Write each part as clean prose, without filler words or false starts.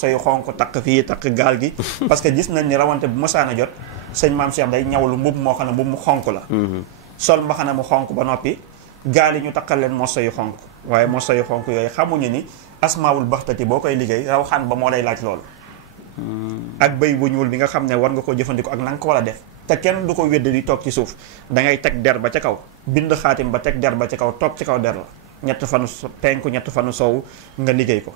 morso yu xonk takk fii takk gaal gi parce que gis nañ ni rawante bu mosaana jot sëñ Maam Cheikh day ñawlu mbub moo xam ne mbub mu xonk la sol mbaxana mu xonk ba noppi gaal yi ñu takkal leen morso yu xonk waaye morso yu xonk yooyu xamuñu ni asmaawul baxtati boo koy liggéey rawxaan ba moo lay laaj loolu ak bëy bu ñuul bi nga xam ne war nga ko jëfandikoo ak na nga ko war a def te kenn du ko wedd di toog ci suuf da ngay teg der ba ca kaw bind xaatim ba teg der ba ca kaw toog ci kaw der la ñett fanu penku ñett fanu soow nga liggéey ko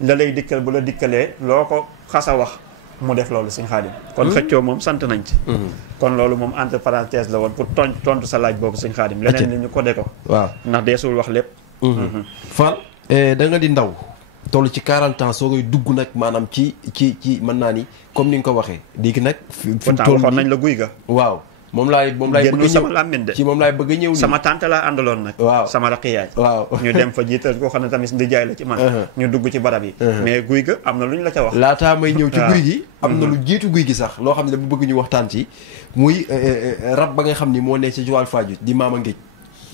la lay dikkal bu la dikkalee loo ko xas a wax mu def loolu Sëñ Xaadim kon xëccoo moom sant nañ ci kon loolu moom entre parenthèse la woon pour tontu sa laaj boobu Sëñ Xaadim leneen li ñu ko de ko waaw ndax deesul wax lépp Fall da nga di ndaw toll ci 40 ans soo koy dugg nag maanaam ci mën naa ni comme ni nga ko waxee léegi nag fi mu toll waxoon nañ la guy ga waaw moom laay bëgg a sama làmmiñ de ci moom laay bëgg a ñëw sama tante laa àndaloon nag waaw sama raqiyaay waaw ñu dem fa jiital koo xam ne tamit di jaay la ci man ñu dugg ci barab yi mais guy ga am na lu ñu la ca wax laataa may ñëw ci guy gi am na lu jiitu guy gi sax loo xam ne dama bëgg ñu waxtaan ci muy rab ba nga xam ni moo ne ci Joal Fadiouth di Maama Ngéej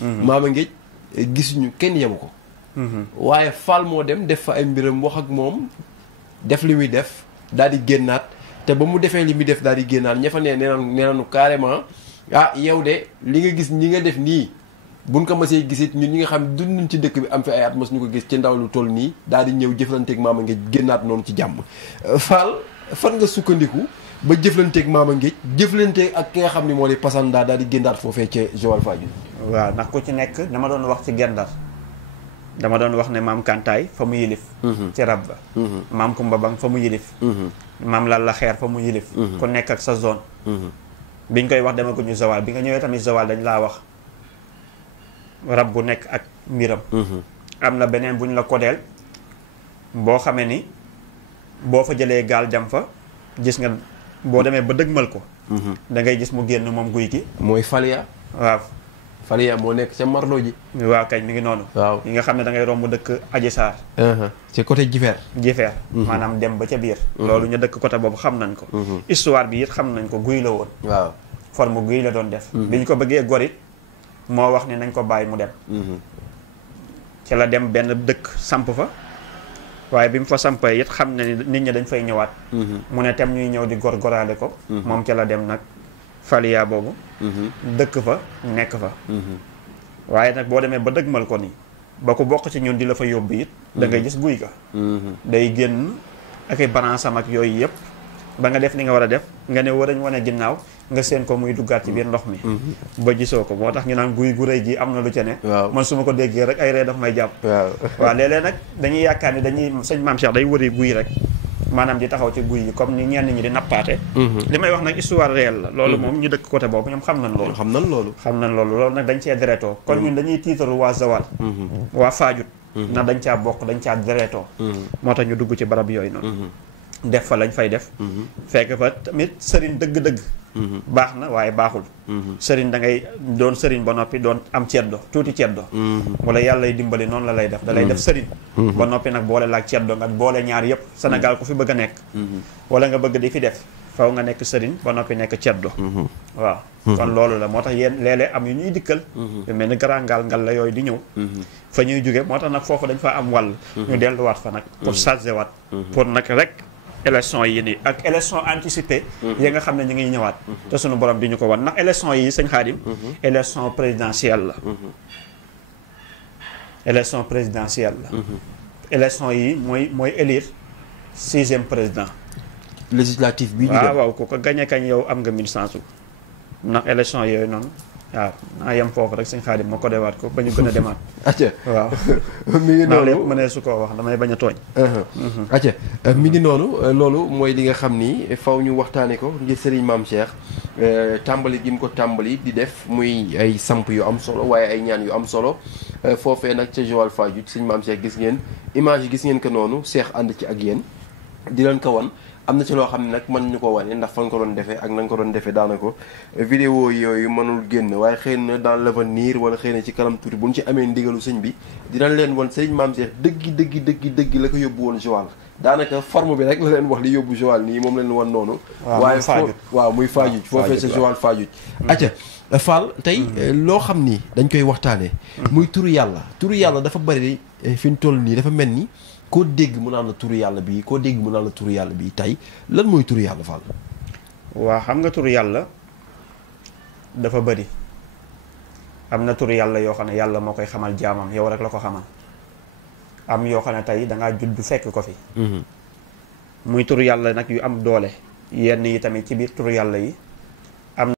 Maama Ngéej gisuñu kenn yebu ko waaye Fall moo dem def fa ay mbiram wax ak moom def li muy def daal di génnaat te ba mu defee li muy def daal di génnaat ña fa nee nañu carrément ah yow de li nga gis ñi nga def nii buñ ko mësee gisit ñun ñi nga xam dund nañ ci dëkk bi am fi ay at mos ñu ko gis ci ndaw lu toll nii daal di ñëw jëflanteeg Maama Ngéej génnaat noonu ci jàmm Fall fan nga sukkandiku ba jëflanteeg Maama Ngéej jëflanteeg ak ki nga xam ni moo di Passanda daal di génnaat foofee ca Joal Fadiouth waaw ndax ku ci nekk dama doon wax ci Gendar dama doon wax ne maam Kantaay fa mu yilif ci rab ba maam Kumba Bang fa mu yilif maam Lalla Xeer fa mu yilif ku nekk ak sa zone biñ koy wax dama ko ñu Joal bi nga ñëwee tamit Joal dañ laa wax rab bu nekk ak mbiram am na beneen buñ la kodeel boo xamee ni boo fa jëlee gaal dem fa gis nga boo demee ba dëgmal ko da ngay gis mu génn moom guy gi mooy Falia waaw Falia moo nekk ca Marlo ji waaw kañ mi ngi noonu waaw yi nga xam ne da ngay romb dëkk Aji Saar ci côté Jifeer maanaam dem ba ca biir loolu ñu dëkk côté boobu xam nañ ko histoire bi it xam nañ ko guy la woon waaw forme guy la doon def bi ñu ko bëggee gorit moo wax ni nañ ko bàyyi mu dem ci la dem benn dëkk samp fa waaye bi mu fa sampee it xam na ni nit ñi dañ fay ñëwaat mu ne tem ñuy ñëw di gorgoraale ko moom ca la dem nag Falia boobu dëkk fa nekk fa waaye nag boo demee ba dëgmal ko ni ba ko bokk ci ñun di la fa yóbbu it da ngay gis guy ga day génn ak ay balansam ak yooyu yëpp ba nga def ni nga war a def nga ne warañ wane ginnaaw nga seen ko muy duggaat ci biir ndox mi ba gisoo ko moo tax ñu naan guy gu rëy gi am na lu ca ne man su ma ko déggee rek ay ree daf may jàpp waaw léeg-léeg nag dañuy yaakaar ni dañuy sëñ Maam Cheikh day wëri guy rek maanaam di taxaw ci guy yi comme ni ñenn ñi di nappaate li may wax nag histoire réelle la loolu moom ñu dëkk côté boobu ñoom xam nañ loolu loolu nag dañ cee deretoo kon ñun dañuy tiitaru waa Joal waa Fadiouth ndax dañ caa bokk dañ caa deretoo moo tax ñu dugg ci barab yooyu noonu def fa lañ fay def fekk fa tamit sëriñ dëgg-dëgg baax na waaye baaxul sëriñ da ngay doon sëriñ ba noppi doon am ceddo tuuti ceddo wala yàlla lay dimbali noonu la lay def da lay def sëriñ ba noppi nag boole laak ceddo nga boole ñaar yëpp Sénégal ku fi bëgg a nekk wala nga bëgg di fi def faw nga nekk sëriñ ba noppi nekk ceddo waaw kon loolu la moo tax yéen léeg-léeg am yu ñuy dikkal yu mel ni grand ngal la yooyu di ñëw fa ñuy jóge moo tax nag foofu dañ fa am wàll ñu delluwaat fa nag pour charger waat pour nag rek élection yi nii ak élection anticipée yi nga xam ne ñu ngi ñëwaat te suñu borom di ñu ko wan ndax élection yi sëñ Xaadim élection présidentielle la élection présidentielle la élection yi mooy élire 6e président législatif bi waaw ku ko gañe kañ yow am nga 1000 chance ndax élection yooyu noonu waaw naa yem foofu rek sëñ Xaadim ma ko dewaat ko ba ñu gën a demaat acca waaw mi ngi noonu lépp mënee su koo wax damay bañ a tooñ acca mi ngi noonu loolu mooy li nga xam ni faw ñu waxtaane ko ngir Serigne Mame Cheikh tàmbali gi mu ko tàmbali di def muy ay samp yu am solo waaye ay ñaan yu am solo foofee nag ca Joal Fadiouth Serigne Mame Cheikh gis ngeen image yi gis ngeen ko noonu Cheikh ànd ci ak yéen di leen ko wan am na ci loo xam ne nag mën ñu ko wane ndax fan ko doon defee ak na nga ko doon defee daanaka vidéo yooyu mënul génn waaye xëy na dans l'avenir wala xëy na ci kanam tuuti bu ñu ci amee ndigalu sëñ bi dinañ leen wan Serigne Mame Cheikh dëgg la ko yóbbu woon Joal daanaka forme bi rek la leen wax li yóbbu Joal nii moom leen wan noonu waaye waaw muy Fadiouth foofee sa Joal Fadiouth acca Fall tey loo xam ni dañ koy waxtaanee muy turu yàlla dafa bari fi ñu toll nii dafa mel ni koo dégg mu naan la turu yàlla bi koo dégg mu naan la turu yàlla bi tey lan mooy turu yàlla Fall. waa xam nga turu yàlla dafa bëri. am na turu yàlla yoo xam ne yàlla moo koy xamal jaamam yow rek la ko xamal. am yoo xam ne tey dangaa judd fekk ko fi. muy turu yàlla nag yu am doole. yenn yi tamit ci biir turu yàlla yi